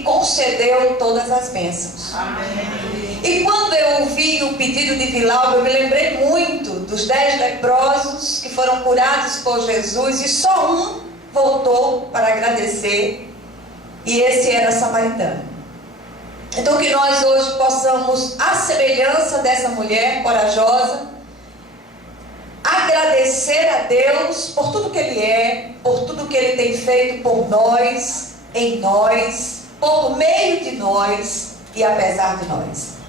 e concedeu todas as bênçãos. Amém. E quando eu ouvi o pedido de Vilalba, eu me lembrei muito dos 10 leprosos que foram curados por Jesus, e só um voltou para agradecer, e esse era samaritano. Então que nós hoje possamos, à semelhança dessa mulher corajosa, agradecer a Deus por tudo que Ele é, por tudo que Ele tem feito por nós, em nós, por meio de nós e apesar de nós.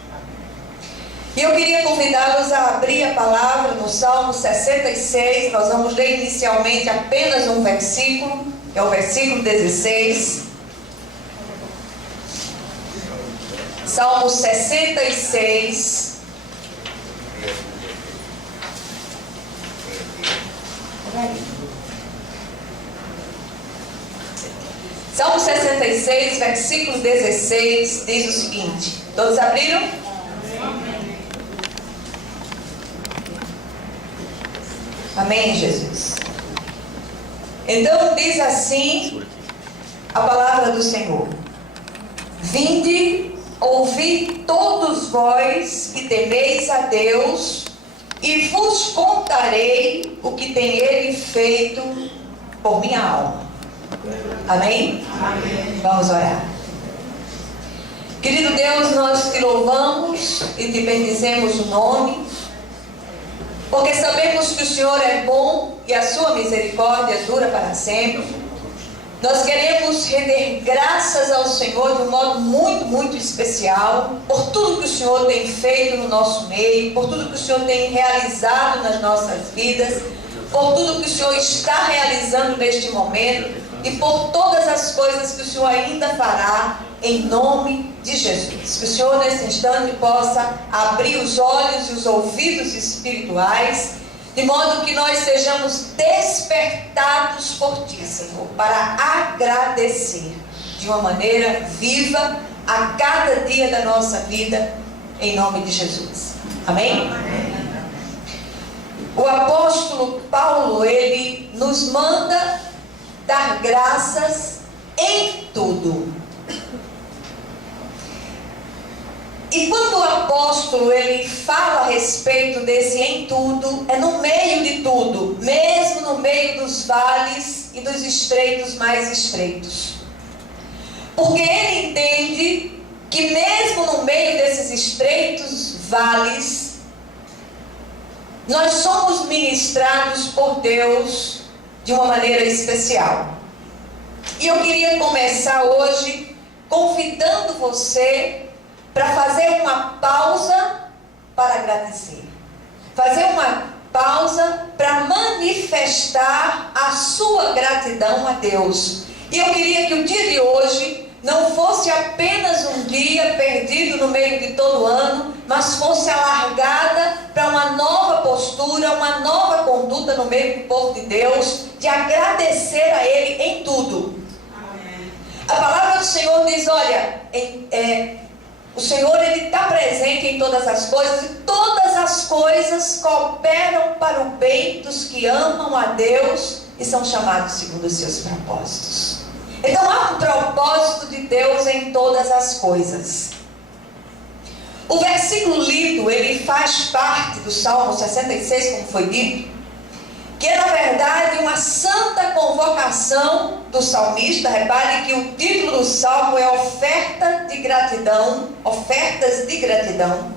E eu queria convidá-los a abrir a palavra no Salmo 66. Nós vamos ler inicialmente apenas um versículo, que é o versículo 16. Salmo 66. Salmo 66, versículo 16, diz o seguinte. Todos abriram? Amém, Jesus. Então diz assim a palavra do Senhor: vinde, ouvi todos vós que temeis a Deus, e vos contarei o que tem Ele feito por minha alma. Amém? Amém. Vamos orar. Querido Deus, nós te louvamos e te bendizemos o nome, porque sabemos que o Senhor é bom e a sua misericórdia dura para sempre. Nós queremos render graças ao Senhor de um modo muito, muito especial, por tudo que o Senhor tem feito no nosso meio, por tudo que o Senhor tem realizado nas nossas vidas, por tudo que o Senhor está realizando neste momento e por todas as coisas que o Senhor ainda fará, em nome de Jesus. Que o Senhor nesse instante possa abrir os olhos e os ouvidos espirituais, de modo que nós sejamos despertados por Ti, Senhor, para agradecer de uma maneira viva a cada dia da nossa vida, em nome de Jesus. Amém? O apóstolo Paulo, ele nos manda dar graças em tudo. E quando o apóstolo ele fala a respeito desse em tudo, é no meio de tudo, mesmo no meio dos vales e dos estreitos mais estreitos. Porque ele entende que mesmo no meio desses estreitos vales, nós somos ministrados por Deus de uma maneira especial. E eu queria começar hoje convidando você para fazer uma pausa para agradecer. Fazer uma pausa para manifestar a sua gratidão a Deus. E eu queria que o dia de hoje não fosse apenas um dia perdido no meio de todo o ano, mas fosse alargada para uma nova postura, uma nova conduta no meio do povo de Deus, de agradecer a Ele em tudo. Amém. A palavra do Senhor diz, olha, o Senhor ele está presente em todas as coisas, e todas as coisas cooperam para o bem dos que amam a Deus e são chamados segundo os seus propósitos. Então há um propósito de Deus em todas as coisas. O versículo lido, ele faz parte do Salmo 66, como foi dito, que é na verdade uma santa convocação do salmista. Repare que o título do salmo é oferta de gratidão, ofertas de gratidão.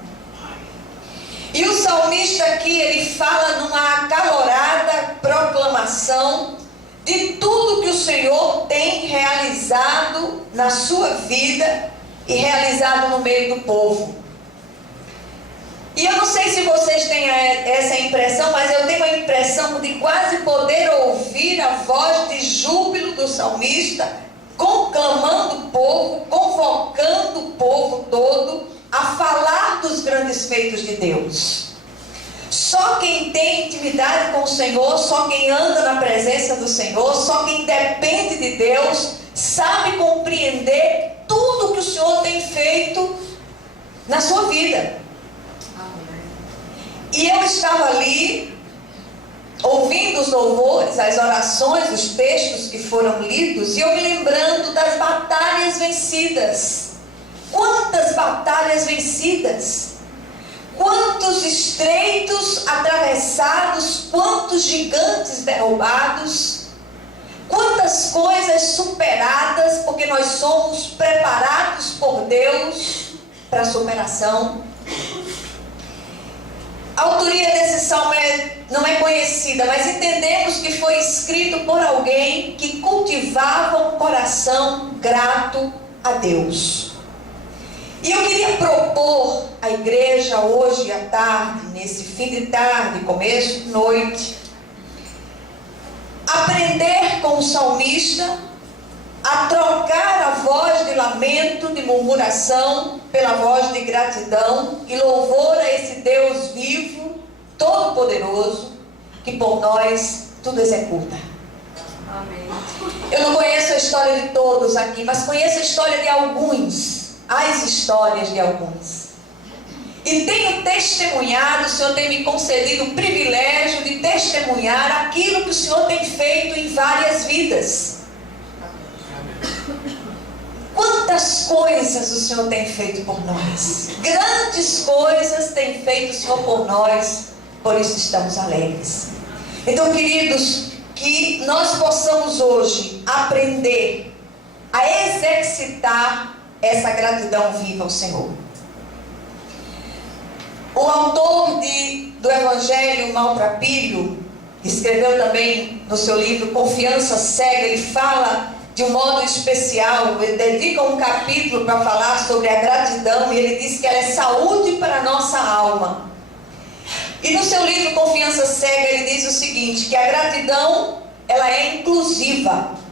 E o salmista aqui, ele fala numa acalorada proclamação de tudo que o Senhor tem realizado na sua vida e realizado no meio do povo. E eu não sei se vocês têm essa impressão, mas eu tenho a impressão de quase poder ouvir a voz de júbilo do salmista, conclamando o povo, convocando o povo todo a falar dos grandes feitos de Deus. Só quem tem intimidade com o Senhor, só quem anda na presença do Senhor, só quem depende de Deus, sabe compreender tudo que o Senhor tem feito na sua vida. E eu estava ali ouvindo os louvores, as orações, os textos que foram lidos, e eu me lembrando das batalhas vencidas. Quantas batalhas vencidas! Quantos estreitos atravessados, quantos gigantes derrubados, quantas coisas superadas, porque nós somos preparados por Deus para a superação. A autoria desse salmo não é conhecida, mas entendemos que foi escrito por alguém que cultivava um coração grato a Deus. E eu queria propor à igreja hoje à tarde, nesse fim de tarde, começo de noite, aprender com o salmista a trocar a voz de lamento, de murmuração, pela voz de gratidão e louvor a esse Deus vivo, todo-poderoso, que por nós tudo executa. Amém. Eu não conheço a história de todos aqui, mas conheço a história de alguns. As histórias de alguns. E tenho testemunhado, o Senhor tem me concedido o privilégio de testemunhar aquilo que o Senhor tem feito em várias vidas. Quantas coisas o Senhor tem feito por nós. Grandes coisas tem feito o Senhor por nós, por isso estamos alegres. Então, queridos, que nós possamos hoje aprender a exercitar essa gratidão viva ao Senhor. O autor do Evangelho Maltrapilho, que escreveu também no seu livro Confiança Cega, ele fala de um modo especial, ele dedica um capítulo para falar sobre a gratidão, e ele diz que ela é saúde para a nossa alma. E no seu livro Confiança Cega, ele diz o seguinte, que a gratidão, ela é inclusiva.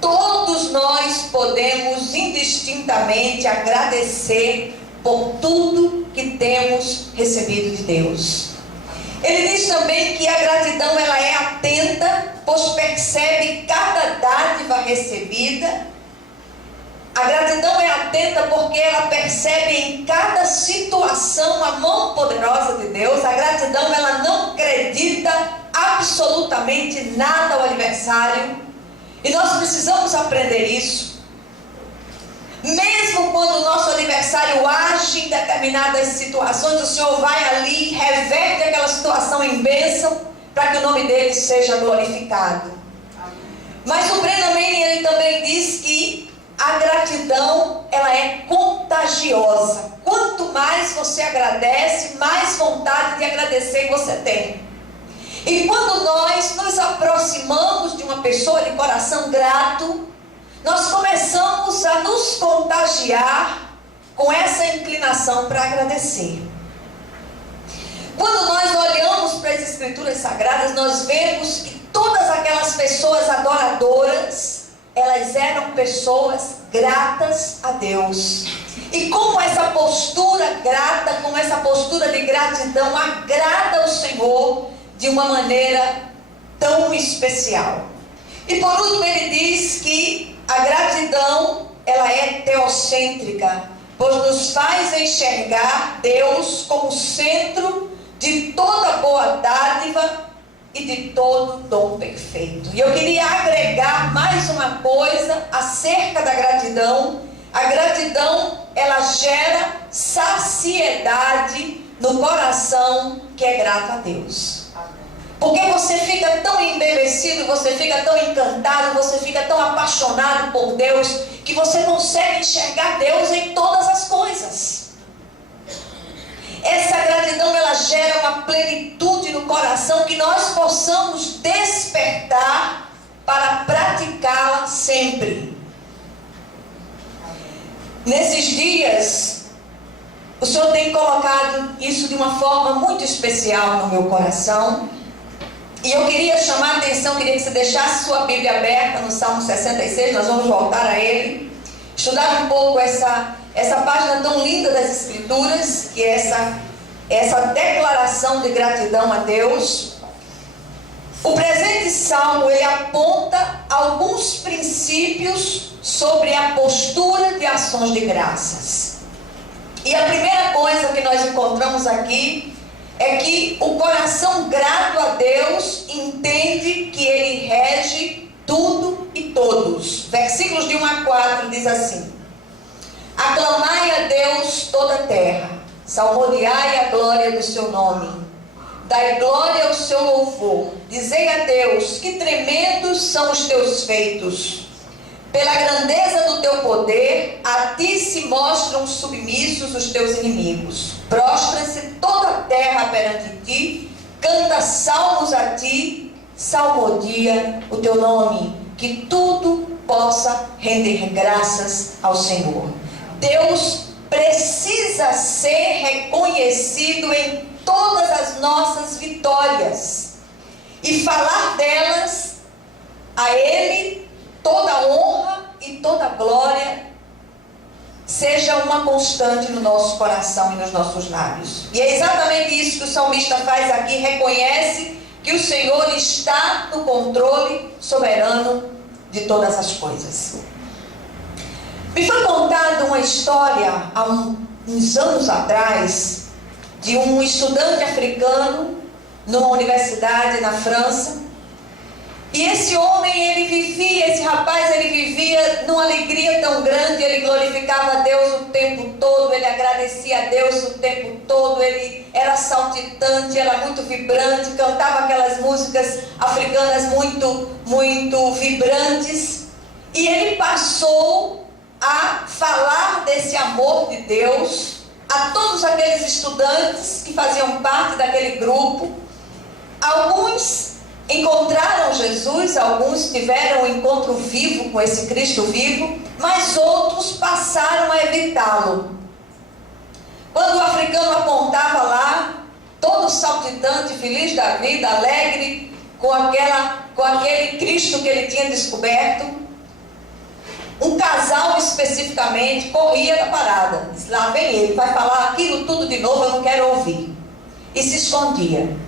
Todos nós podemos indistintamente agradecer por tudo que temos recebido de Deus. Ele diz também que a gratidão ela é atenta, pois percebe cada dádiva recebida. A gratidão é atenta porque ela percebe em cada situação a mão poderosa de Deus. A gratidão ela não acredita absolutamente nada ao adversário. E nós precisamos aprender isso. Mesmo quando o nosso adversário age em determinadas situações, o Senhor vai ali e reverte aquela situação em bênção para que o nome dele seja glorificado. Mas o Brennan ele também diz que a gratidão ela é contagiosa. Quanto mais você agradece, mais vontade de agradecer você tem. E quando nós nos aproximamos de uma pessoa de coração grato, nós começamos a nos contagiar com essa inclinação para agradecer. Quando nós olhamos para as Escrituras Sagradas, nós vemos que todas aquelas pessoas adoradoras, elas eram pessoas gratas a Deus. E como essa postura grata, como essa postura de gratidão agrada ao Senhor de uma maneira tão especial. E por último ele diz que a gratidão ela é teocêntrica, pois nos faz enxergar Deus como centro de toda boa dádiva e de todo dom perfeito. E eu queria agregar mais uma coisa acerca da gratidão. A gratidão ela gera saciedade no coração que é grato a Deus. Porque você fica tão embevecido, você fica tão encantado, você fica tão apaixonado por Deus, que você consegue enxergar Deus em todas as coisas. Essa gratidão, ela gera uma plenitude no coração que nós possamos despertar para praticá-la sempre. Nesses dias, o Senhor tem colocado isso de uma forma muito especial no meu coração. E eu queria chamar a atenção, queria que você deixasse sua Bíblia aberta no Salmo 66, nós vamos voltar a ele. Estudar um pouco essa página tão linda das Escrituras, que é essa declaração de gratidão a Deus. O presente Salmo, ele aponta alguns princípios sobre a postura de ações de graças. E a primeira coisa que nós encontramos aqui é que o coração grato a Deus entende que Ele rege tudo e todos. Versículos de 1 a 4 diz assim: aclamai a Deus toda a terra, salmodiai a glória do seu nome, dai glória ao seu louvor, dizei a Deus, que tremendos são os teus feitos. Pela grandeza do teu poder, a ti se mostram submissos os teus inimigos. Prostra-se toda a terra perante ti, canta salmos a ti, salmodia o teu nome, que tudo possa render graças ao Senhor. Deus precisa ser reconhecido em todas as nossas vitórias e falar delas a Ele. Toda honra e toda glória seja uma constante no nosso coração e nos nossos lábios. E é exatamente isso que o salmista faz aqui, reconhece que o Senhor está no controle soberano de todas as coisas. Me foi contada uma história há uns anos atrás de um estudante africano numa universidade na França. E esse homem, esse rapaz, ele vivia numa alegria tão grande, ele glorificava a Deus o tempo todo, ele agradecia a Deus o tempo todo, ele era saltitante, era muito vibrante, cantava aquelas músicas africanas muito vibrantes. E ele passou a falar desse amor de Deus a todos aqueles estudantes que faziam parte daquele grupo. Alguns encontraram Jesus, alguns tiveram um encontro vivo com esse Cristo vivo, mas outros passaram a evitá-lo. Quando o africano apontava lá, todo saltitante, feliz da vida, alegre, com aquele Cristo que ele tinha descoberto, um casal especificamente corria da parada. Disse, lá vem ele, vai falar aquilo tudo de novo, eu não quero ouvir. E se escondia.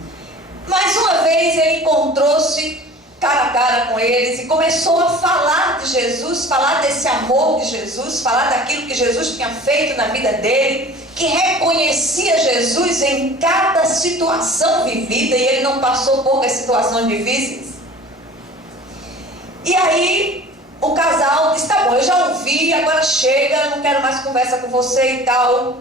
Mais uma vez ele encontrou-se cara a cara com eles e começou a falar de Jesus, falar desse amor de Jesus, falar daquilo que Jesus tinha feito na vida dele, que reconhecia Jesus em cada situação vivida, e ele não passou poucas situações difíceis. E aí o casal disse, tá bom, eu já ouvi, agora chega, não quero mais conversa com você e tal.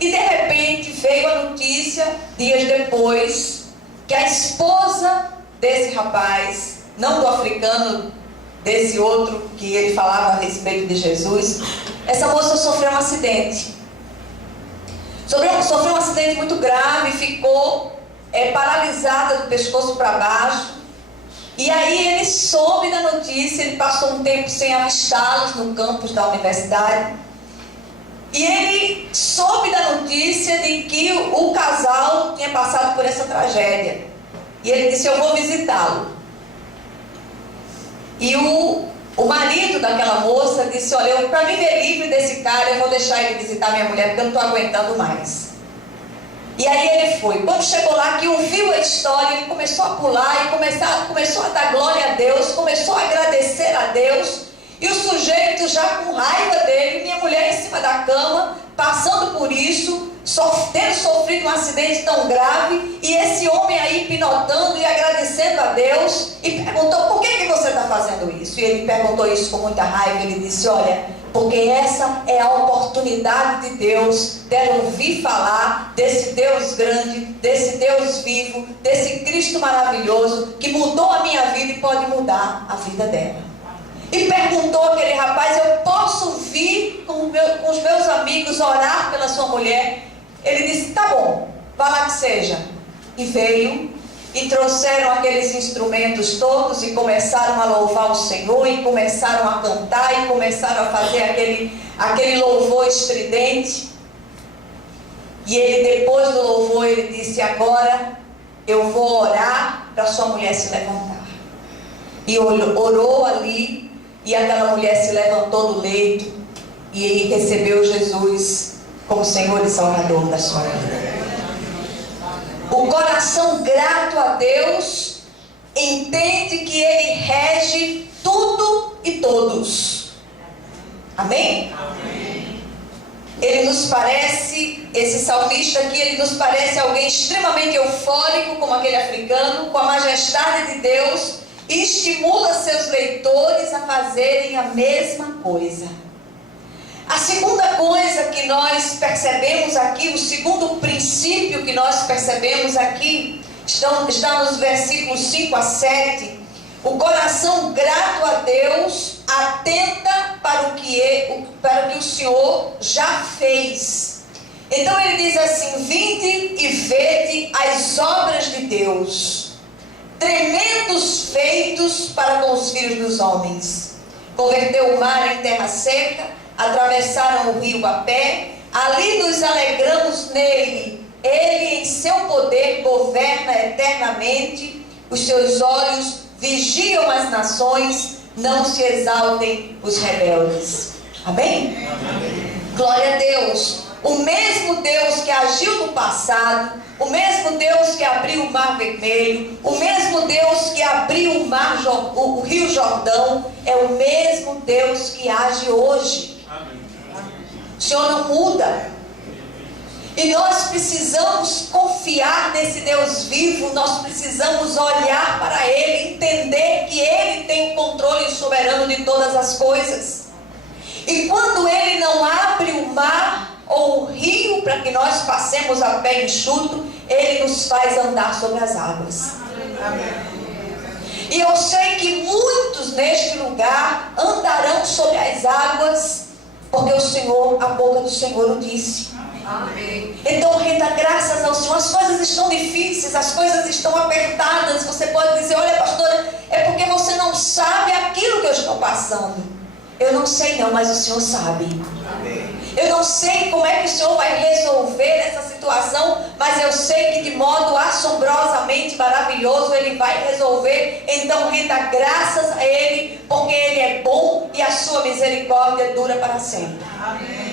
E de repente veio a notícia, dias depois, que a esposa desse rapaz, não do africano, desse outro que ele falava a respeito de Jesus, essa moça sofreu um acidente. Sofreu um acidente muito grave, ficou paralisada do pescoço para baixo. E aí ele soube da notícia, ele passou um tempo sem avistá-los no campus da universidade. E ele soube da notícia de que o casal tinha passado por essa tragédia. E ele disse, eu vou visitá-lo. E o marido daquela moça disse, olha, para me ver livre desse cara, eu vou deixar ele visitar minha mulher, porque eu não estou aguentando mais. E aí ele foi. Quando chegou lá, que ouviu a história, ele começou a pular e começou a dar glória a Deus, começou a agradecer a Deus. E o sujeito já com raiva dele, minha mulher em cima da cama, passando por isso, tendo sofrido um acidente tão grave, e esse homem aí pinotando e agradecendo a Deus, e perguntou, por que você está fazendo isso? E ele perguntou isso com muita raiva, ele disse, olha, porque essa é a oportunidade de Deus, de ouvir falar desse Deus grande, desse Deus vivo, desse Cristo maravilhoso, que mudou a minha vida e pode mudar a vida dela. E perguntou aquele rapaz, eu posso vir com os meus amigos orar pela sua mulher? Ele disse, tá bom, vá lá que seja. E veio, e trouxeram aqueles instrumentos todos, e começaram a louvar o Senhor, e começaram a cantar, e começaram a fazer aquele louvor estridente. E ele, depois do louvor, ele disse, agora eu vou orar para sua mulher se levantar. E orou ali, e aquela mulher se levantou do leito e recebeu Jesus como Senhor e Salvador da sua vida. O coração grato a Deus entende que Ele rege tudo e todos. Amém? Amém. esse salmista aqui, ele nos parece alguém extremamente eufórico, como aquele africano, com a majestade de Deus, e estimula seus leitores a fazerem a mesma coisa. A segunda coisa que nós percebemos aqui, o segundo princípio que nós percebemos aqui, está nos versículos 5 a 7. O coração grato a Deus atenta para o que o Senhor já fez. Então ele diz assim: vinde e vede as obras de Deus, tremendos feitos para com os filhos dos homens. Converteu o mar em terra seca, atravessaram o rio a pé, ali nos alegramos nele. Ele em seu poder governa eternamente, os seus olhos vigiam as nações, não se exaltem os rebeldes. Amém? Amém. Glória a Deus. O mesmo Deus que agiu no passado, o mesmo Deus que abriu o mar vermelho, o mesmo Deus que abriu o rio Jordão, é o mesmo Deus que age hoje. Amém. O Senhor não muda. E nós precisamos confiar nesse Deus vivo, nós precisamos olhar para Ele, entender que Ele tem o controle soberano de todas as coisas. E quando Ele não abre o mar ou o rio para que nós passemos a pé enxuto, Ele nos faz andar sobre as águas. E eu sei que muitos neste lugar andarão sobre as águas, porque a boca do Senhor o disse. Amém. Então renda graças ao Senhor. As coisas estão difíceis, as coisas estão apertadas. Você pode dizer: olha, pastora, é porque você não sabe aquilo que eu estou passando. Eu não sei não, mas o Senhor sabe. Amém. Eu não sei como é que o Senhor vai resolver essa situação, mas eu sei que de modo assombrosamente maravilhoso Ele vai resolver. Então renda graças a Ele, porque Ele é bom e a sua misericórdia dura para sempre. Amém.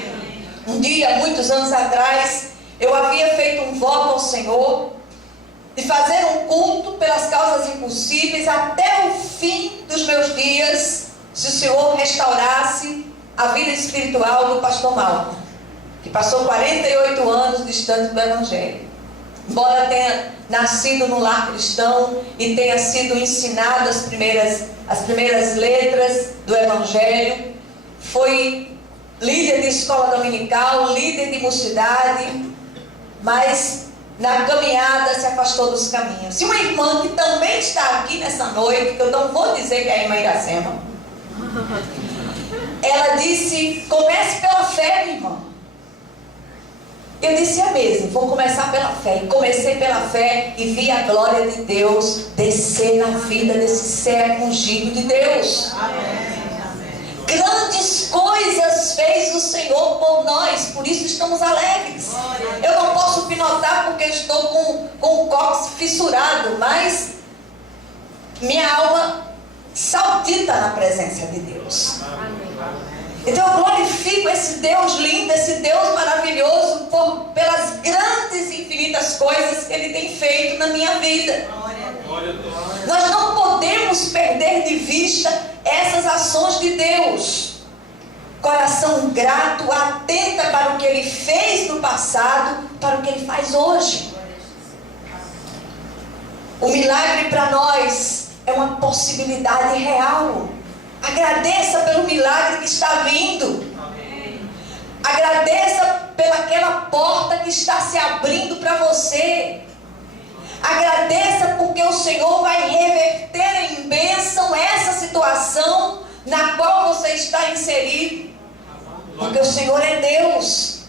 Um dia, muitos anos atrás, eu havia feito um voto ao Senhor de fazer um culto pelas causas impossíveis até o fim dos meus dias, se o Senhor restaurasse a vida espiritual do pastor Malta, que passou 48 anos distante do Evangelho. Embora tenha nascido no lar cristão e tenha sido ensinado as primeiras letras do Evangelho, foi líder de escola dominical, líder de mocidade, mas na caminhada se afastou dos caminhos. E uma irmã que também está aqui nessa noite, que eu não vou dizer que é a irmã Iracema, ela disse: comece pela fé, minha irmã. Eu disse a mesma, vou começar pela fé. E comecei pela fé e vi a glória de Deus descer na vida desse servo ungido de Deus. Amém. Grandes coisas fez o Senhor por nós, por isso estamos alegres. Eu não posso pinotar porque estou com o cóccix fissurado, mas minha alma saltita na presença de Deus. Então eu glorifico esse Deus lindo, esse Deus maravilhoso pelas grandes e infinitas coisas que Ele tem feito na minha vida. Nós não podemos perder de vista essas ações de Deus. Coração grato, atenta para o que Ele fez no passado, para o que Ele faz hoje. O milagre para nós é uma possibilidade real. Agradeça pelo milagre que está vindo. Agradeça pelaquela porta que está se abrindo para você. Agradeça porque o Senhor vai reverter em bênção essa situação na qual você está inserido. Porque o Senhor é Deus.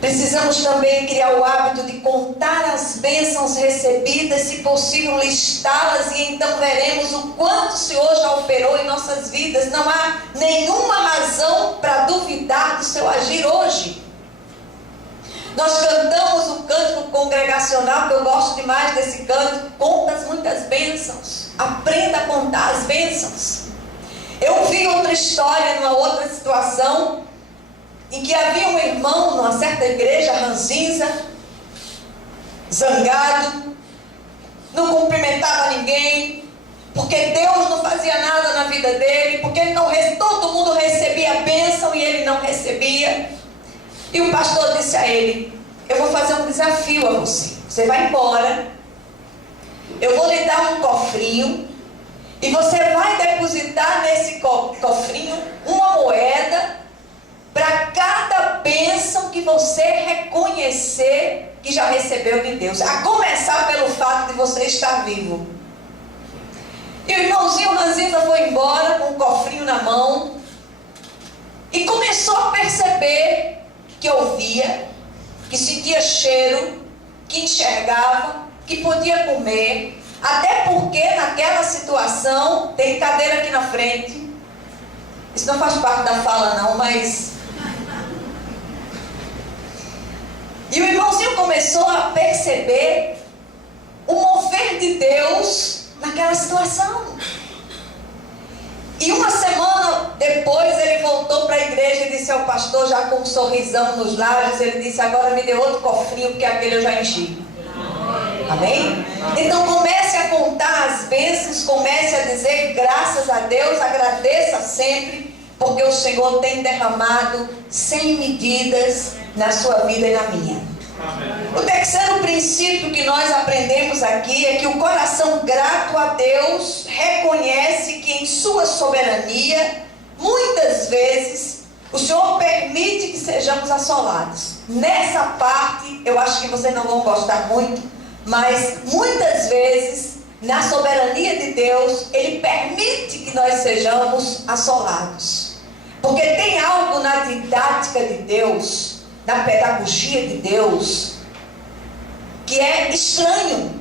Precisamos também criar o hábito de contar as bênçãos recebidas, se possível listá-las, e então veremos o quanto o Senhor já operou em nossas vidas. Não há nenhuma razão para duvidar do seu agir hoje. Nós cantamos o cântico congregacional, que eu gosto demais desse cântico: conta muitas bênçãos, aprenda a contar as bênçãos. Eu vi outra história, numa outra situação, em que havia um irmão numa certa igreja ranzinza, zangado, não cumprimentava ninguém, porque Deus não fazia nada na vida dele, porque todo mundo recebia a bênção e ele não recebia. E o pastor disse a ele: eu vou fazer um desafio a você. Você vai embora, eu vou lhe dar um cofrinho, e você vai depositar nesse cofrinho uma moeda para cada bênção que você reconhecer que já recebeu de Deus, a começar pelo fato de você estar vivo. E o irmãozinho Ranzinza foi embora com o cofrinho na mão e começou a perceber que ouvia, que sentia cheiro, que enxergava, que podia comer, até porque naquela situação, tem cadeira aqui na frente, isso não faz parte da fala não, mas... E o irmãozinho começou a perceber o mover de Deus naquela situação. E uma semana depois ele voltou para a igreja e disse ao pastor, já com um sorrisão nos lábios, ele disse: agora me dê outro cofrinho, porque aquele eu já enchi. Amém? Então comece a contar as bênçãos, comece a dizer graças a Deus, agradeça sempre, porque o Senhor tem derramado sem medidas na sua vida e na minha. O terceiro princípio que nós aprendemos aqui é que o coração grato a Deus reconhece que em sua soberania, muitas vezes, o Senhor permite que sejamos assolados. Nessa parte, eu acho que vocês não vão gostar muito, mas muitas vezes, na soberania de Deus, Ele permite que nós sejamos assolados. Porque tem algo na didática de Deus, na pedagogia de Deus, que é estranho.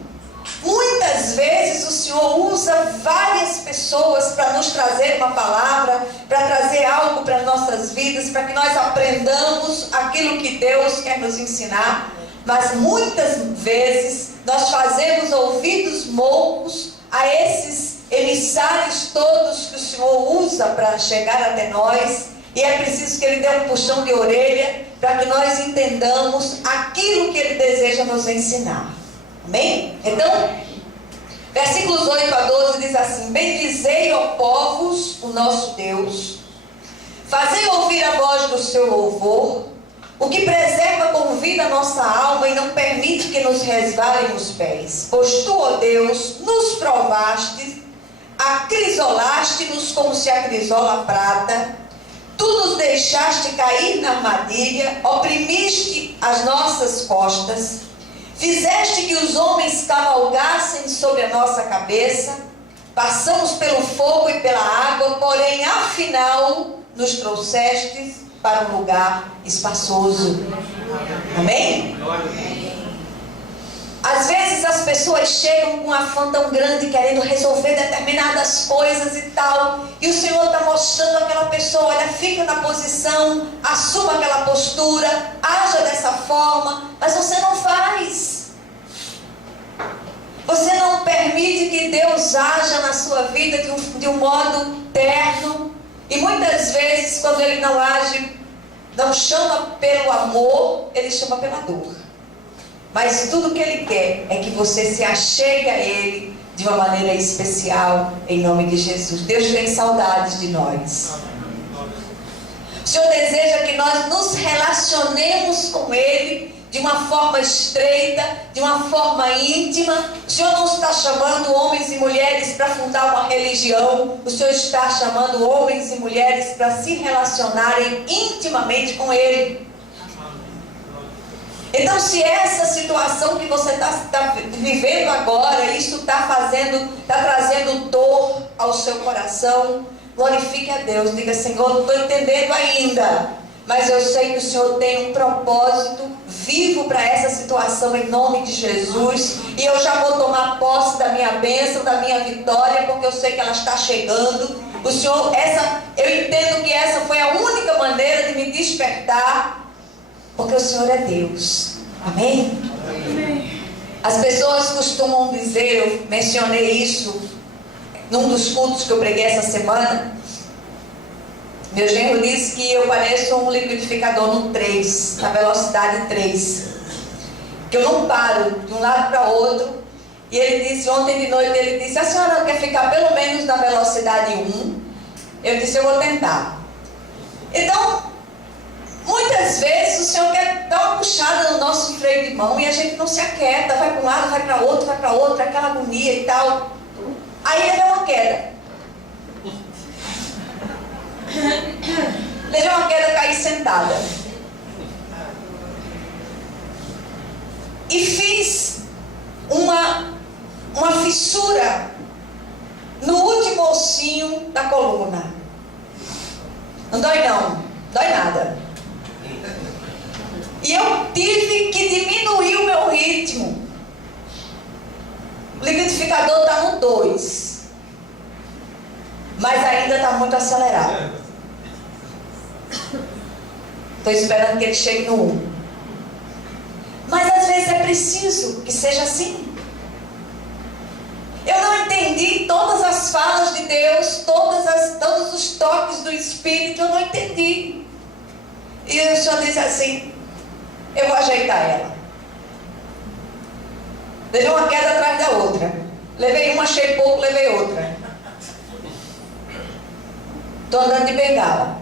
Muitas vezes o Senhor usa várias pessoas para nos trazer uma palavra, para trazer algo para nossas vidas, para que nós aprendamos aquilo que Deus quer nos ensinar. Mas muitas vezes nós fazemos ouvidos moucos a esses emissários todos que o Senhor usa para chegar até nós, e é preciso que Ele dê um puxão de orelha para que nós entendamos aquilo que Ele deseja nos ensinar. Amém? Então, versículos 8 a 12 diz assim: bendizei, ó povos, o nosso Deus, fazei ouvir a voz do seu louvor, o que preserva com vida a nossa alma e não permite que nos resvalem os pés. Pois tu, ó Deus, nos provaste, acrisolaste-nos como se acrisola a prata, tu nos deixaste cair na armadilha, oprimiste as nossas costas, fizeste que os homens cavalgassem sobre a nossa cabeça, passamos pelo fogo e pela água, porém, afinal, nos trouxestes para um lugar espaçoso. Amém? Às vezes as pessoas chegam com um afã tão grande, querendo resolver determinadas coisas e tal, e o Senhor está mostrando àquela pessoa: olha, fica na posição, assuma aquela postura, haja dessa forma, mas você não faz. Você não permite que Deus haja na sua vida de um modo terno. E muitas vezes, quando Ele não age, não chama pelo amor, Ele chama pela dor. Mas tudo que Ele quer é que você se achegue a Ele de uma maneira especial, em nome de Jesus. Deus tem saudades de nós. O Senhor deseja que nós nos relacionemos com Ele de uma forma estreita, de uma forma íntima. O Senhor não está chamando homens e mulheres para fundar uma religião. O Senhor está chamando homens e mulheres para se relacionarem intimamente com Ele. Então, se essa situação que você está vivendo agora, isso está trazendo dor ao seu coração, glorifique a Deus. Diga: Senhor, não estou entendendo ainda, mas eu sei que o Senhor tem um propósito vivo para essa situação, em nome de Jesus. E eu já vou tomar posse da minha bênção, da minha vitória, porque eu sei que ela está chegando. O Senhor, eu entendo que essa foi a única maneira de me despertar, porque o Senhor é Deus. Amém? Amém. As pessoas costumam dizer, eu mencionei isso num dos cultos que eu preguei essa semana. Meu genro disse que eu pareço um liquidificador no 3, na velocidade 3. Que eu não paro de um lado para outro. E ele disse, ontem de noite, ele disse, a senhora quer ficar pelo menos na velocidade 1? Eu disse, eu vou tentar. Então, muitas vezes o Senhor quer dar uma puxada no nosso freio de mão e a gente não se aquieta, vai para um lado, vai para outro, aquela agonia e tal. Aí levei uma queda. Levei uma queda, caí sentada. E fiz uma fissura no último ossinho da coluna. Não dói não, dói nada. E eu tive que diminuir o meu ritmo. O liquidificador está no 2, mas ainda está muito acelerado. Estou esperando que ele chegue no 1. Mas às vezes é preciso que seja assim. Eu não entendi todas as falas de Deus, todos os toques do Espírito, eu não entendi. E o Senhor disse assim, eu vou ajeitar ela. Levei uma queda atrás da outra. Levei uma, achei pouco, levei outra. Estou andando de bengala.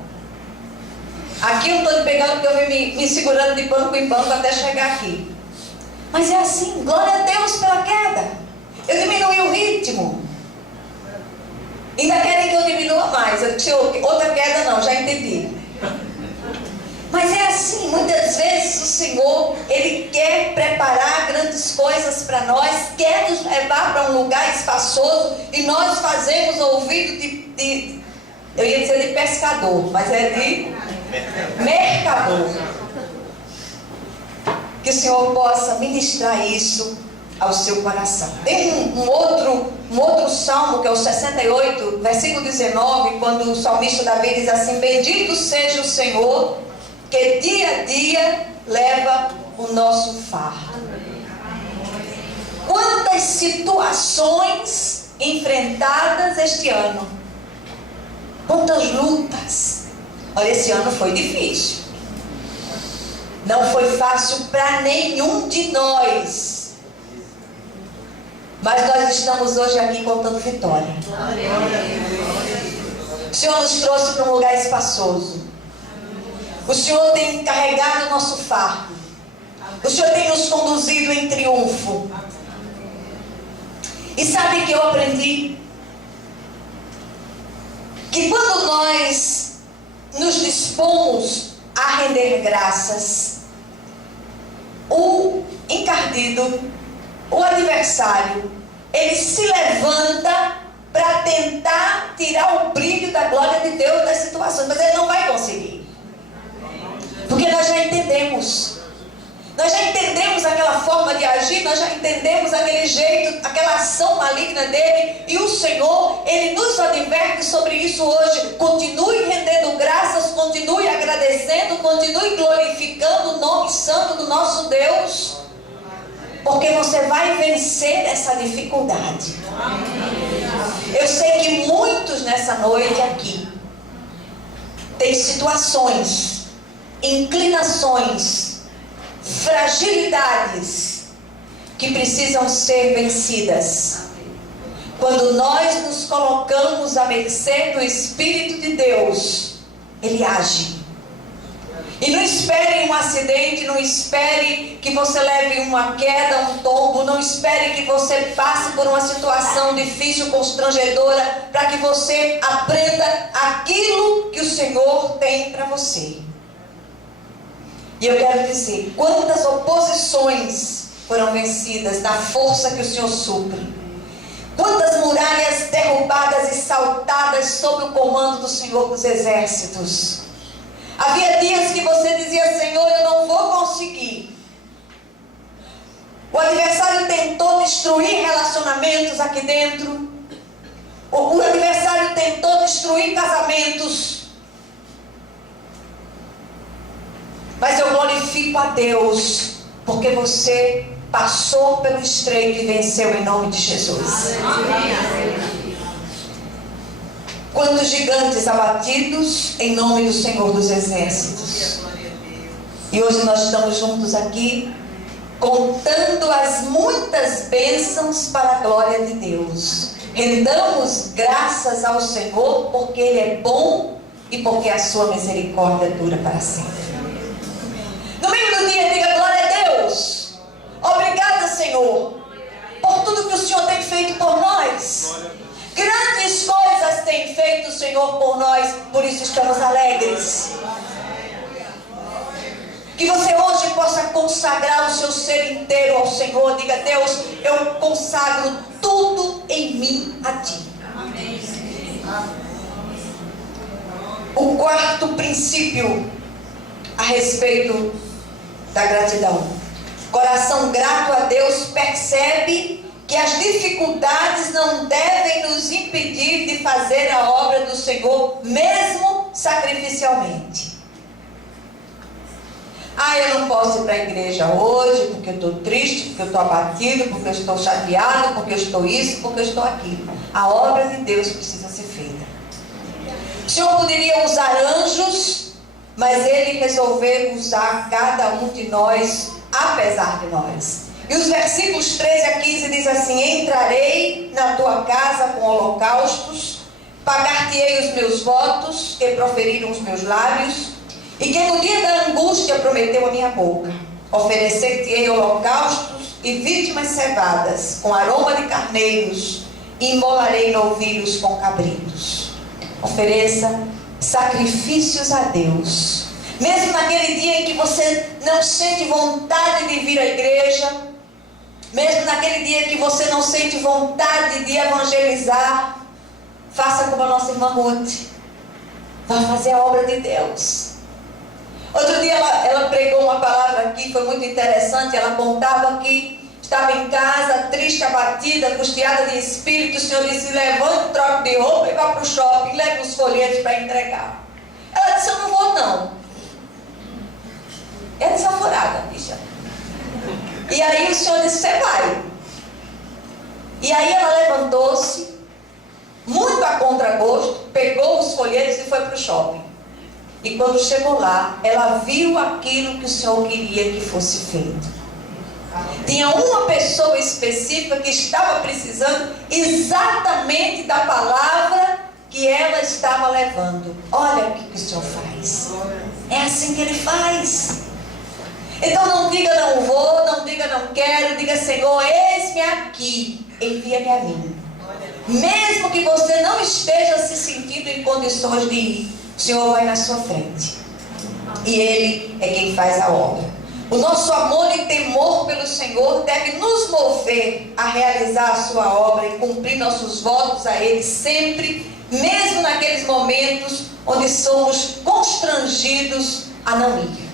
Aqui eu estou de bengala porque eu vim me segurando de banco em banco até chegar aqui. Mas é assim, glória a Deus pela queda. Eu diminui o ritmo. Ainda querem que eu diminua mais. Eu disse, outra queda não, já entendi. Mas é assim, muitas vezes o Senhor, Ele quer preparar grandes coisas para nós, quer nos levar para um lugar espaçoso, e nós fazemos ouvido eu ia dizer de pescador, mas é de mercador. Que o Senhor possa ministrar isso ao seu coração. Tem um outro salmo, que é o 68, versículo 19, quando o salmista Davi diz assim, bendito seja o Senhor, que dia a dia leva o nosso fardo. Quantas situações enfrentadas este ano, quantas lutas. Olha, esse ano foi difícil, não foi fácil para nenhum de nós. Mas nós estamos hoje aqui contando vitória. O Senhor nos trouxe para um lugar espaçoso. O Senhor tem carregado o nosso fardo. O Senhor tem nos conduzido em triunfo. E sabe que eu aprendi? Que quando nós nos dispomos a render graças, o encardido, o adversário, ele se levanta para tentar tirar o brilho da glória de Deus das situações, mas ele não vai conseguir, porque nós já entendemos aquela forma de agir, nós já entendemos aquele jeito, aquela ação maligna dele, e o Senhor, Ele nos adverte sobre isso hoje. Continue rendendo graças, continue agradecendo, continue glorificando o nome santo do nosso Deus, porque você vai vencer essa dificuldade. Eu sei que muitos nessa noite aqui têm situações, inclinações, fragilidades que precisam ser vencidas. Quando nós nos colocamos à mercê do Espírito de Deus, Ele age. E não espere um acidente, não espere que você leve uma queda, um tombo, não espere que você passe por uma situação difícil, constrangedora, para que você aprenda aquilo que o Senhor tem para você. E eu quero dizer, quantas oposições foram vencidas na força que o Senhor supre. Quantas muralhas derrubadas e saltadas sob o comando do Senhor dos Exércitos. Havia dias que você dizia, Senhor, eu não vou conseguir. O adversário tentou destruir relacionamentos aqui dentro. O adversário tentou destruir casamentos. Mas eu glorifico a Deus, porque você passou pelo estreito e venceu em nome de Jesus. Quantos gigantes abatidos em nome do Senhor dos Exércitos. E hoje nós estamos juntos aqui contando as muitas bênçãos para a glória de Deus. Rendamos graças ao Senhor, porque Ele é bom e porque a sua misericórdia dura para sempre. No meio do dia, diga glória a Deus. Obrigada, Senhor, por tudo que o Senhor tem feito por nós. Grandes coisas tem feito o Senhor por nós, por isso estamos alegres. Que você hoje possa consagrar o seu ser inteiro ao Senhor. Diga: Deus, eu consagro tudo em mim a Ti. Amém. O quarto princípio a respeito da gratidão. Coração grato a Deus percebe que as dificuldades não devem nos impedir de fazer a obra do Senhor, mesmo sacrificialmente. Eu não posso ir para a igreja hoje porque eu estou triste, porque eu estou abatido, porque eu estou chateado, porque eu estou isso, porque eu estou aquilo. A obra de Deus precisa ser feita. O Senhor poderia usar anjos, mas Ele resolveu usar cada um de nós, apesar de nós. E os versículos 13 a 15 diz assim: entrarei na tua casa com holocaustos, pagar-te-ei os meus votos que proferiram os meus lábios, e que no dia da angústia prometeu a minha boca. Oferecer-te-ei holocaustos e vítimas cevadas, com aroma de carneiros, e imolarei novilhos com cabritos. Ofereça sacrifícios a Deus. Mesmo naquele dia em que você não sente vontade de vir à igreja, mesmo naquele dia que você não sente vontade de evangelizar, faça como a nossa irmã Ruth. Vai fazer a obra de Deus. Outro dia ela pregou uma palavra aqui, foi muito interessante. Ela contava que estava em casa, triste, abatida, angustiada de espírito. O Senhor disse: levante, troque de roupa e vá para o shopping, leve os folhetos para entregar. Ela disse: eu não vou não. É desaforada, bicha. E aí o Senhor disse: você vai. E aí ela levantou-se, muito a contragosto, pegou os folhetos e foi para o shopping. E quando chegou lá, ela viu aquilo que o Senhor queria que fosse feito. Tinha uma pessoa específica que estava precisando exatamente da palavra que ela estava levando. Olha o que o Senhor faz. É assim que Ele faz. Então não diga não vou, não diga não quero, diga: Senhor, eis-me aqui, envia-me a mim. Mesmo que você não esteja se sentindo em condições de ir, o Senhor vai na sua frente. E Ele é quem faz a obra. O nosso amor e temor pelo Senhor deve nos mover a realizar a sua obra e cumprir nossos votos a Ele sempre, mesmo naqueles momentos onde somos constrangidos a não ir.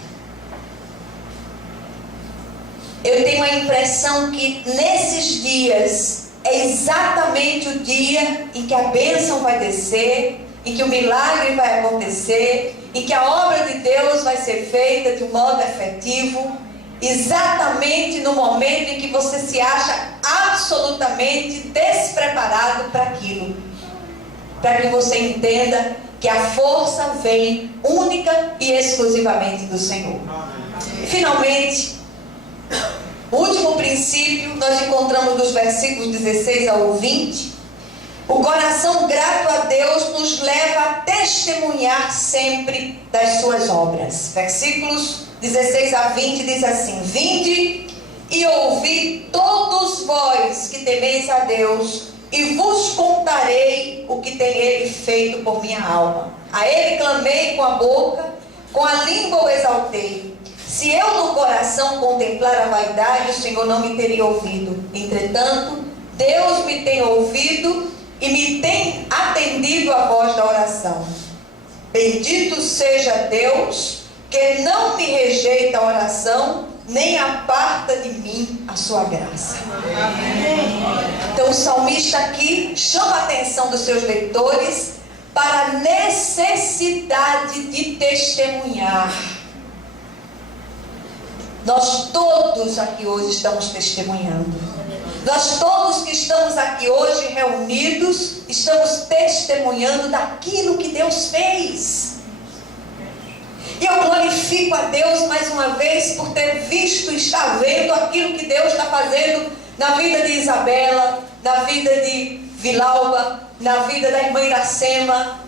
Eu tenho a impressão que nesses dias é exatamente o dia em que a bênção vai descer, em que o milagre vai acontecer, em que a obra de Deus vai ser feita de um modo efetivo, exatamente no momento em que você se acha absolutamente despreparado para aquilo, para que você entenda que a força vem única e exclusivamente do Senhor. E finalmente, o último princípio nós encontramos dos versículos 16 ao 20. O coração grato a Deus nos leva a testemunhar sempre das suas obras. Versículos 16 a 20 diz assim: vinde e ouvi todos vós que temeis a Deus, e vos contarei o que tem Ele feito por minha alma. A Ele clamei com a boca, com a língua o exaltei. Se eu no coração contemplar a vaidade, o Senhor não me teria ouvido. Entretanto, Deus me tem ouvido e me tem atendido a voz da oração. Bendito seja Deus, que não me rejeita a oração, nem aparta de mim a sua graça. Amém. Então o salmista aqui chama a atenção dos seus leitores para a necessidade de testemunhar. Nós todos aqui hoje estamos testemunhando. Nós todos que estamos aqui hoje reunidos, estamos testemunhando daquilo que Deus fez. E eu glorifico a Deus mais uma vez por ter visto e estar vendo aquilo que Deus está fazendo na vida de Isabela, na vida de Vilalba, na vida da irmã Iracema,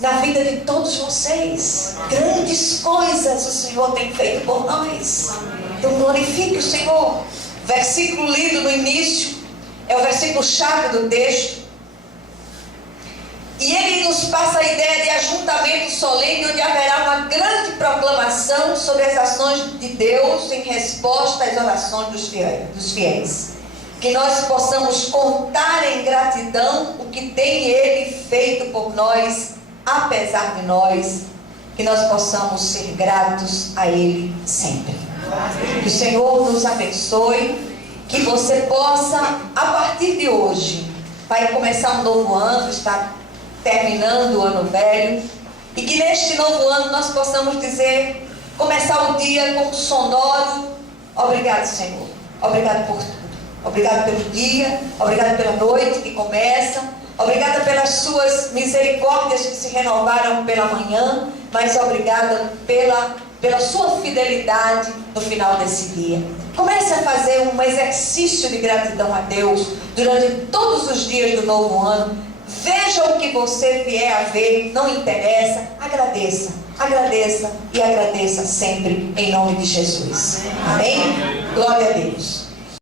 na vida de todos vocês. Grandes coisas o Senhor tem feito por nós. Então glorifique o Senhor. Versículo lido no início é o versículo chave do texto. E ele nos passa a ideia de ajuntamento solene, onde haverá uma grande proclamação sobre as ações de Deus em resposta às orações dos fiéis. Que nós possamos contar em gratidão o que tem Ele feito por nós, apesar de nós, que nós possamos ser gratos a Ele sempre. Que o Senhor nos abençoe, que você possa, a partir de hoje, vai começar um novo ano, está terminando o ano velho, e que neste novo ano nós possamos dizer, começar o dia com um sonoro: obrigado, Senhor, obrigado por tudo, obrigado pelo dia, obrigado pela noite que começa, obrigada pelas suas misericórdias que se renovaram pela manhã, mas obrigada pela sua fidelidade no final desse dia. Comece a fazer um exercício de gratidão a Deus durante todos os dias do novo ano. Veja o que você vier a ver, não interessa, agradeça, agradeça e agradeça sempre em nome de Jesus. Amém? Glória a Deus.